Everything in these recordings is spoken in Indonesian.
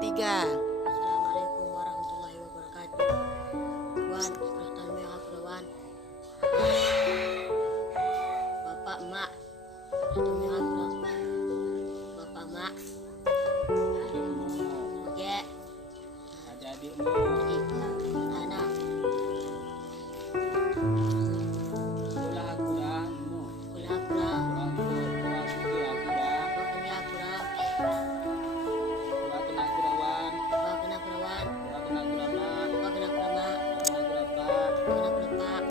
tiga. Assalamualaikum warahmatullahi wabarakatuh. Wan, pertama yang aku lawan. Bapak emak, pertama yang aku lawan. Bapak emak, oke. Adik-adikmu, Jadi tanah, sekolah aku dah, mu. kulah aku lah, Orang tua suki aku dah, bapaknya aku lah, orang kena aku lawan, bapak kena aku lawan, orang kena aku lama, bapak kena aku lama, orang kena aku lapa, kena aku lepak.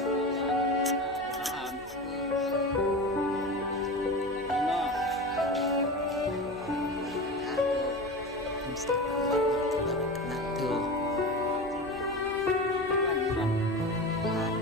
paham. Mana? Assalamualaikum warahmatullahi wabarakatuh. Wan.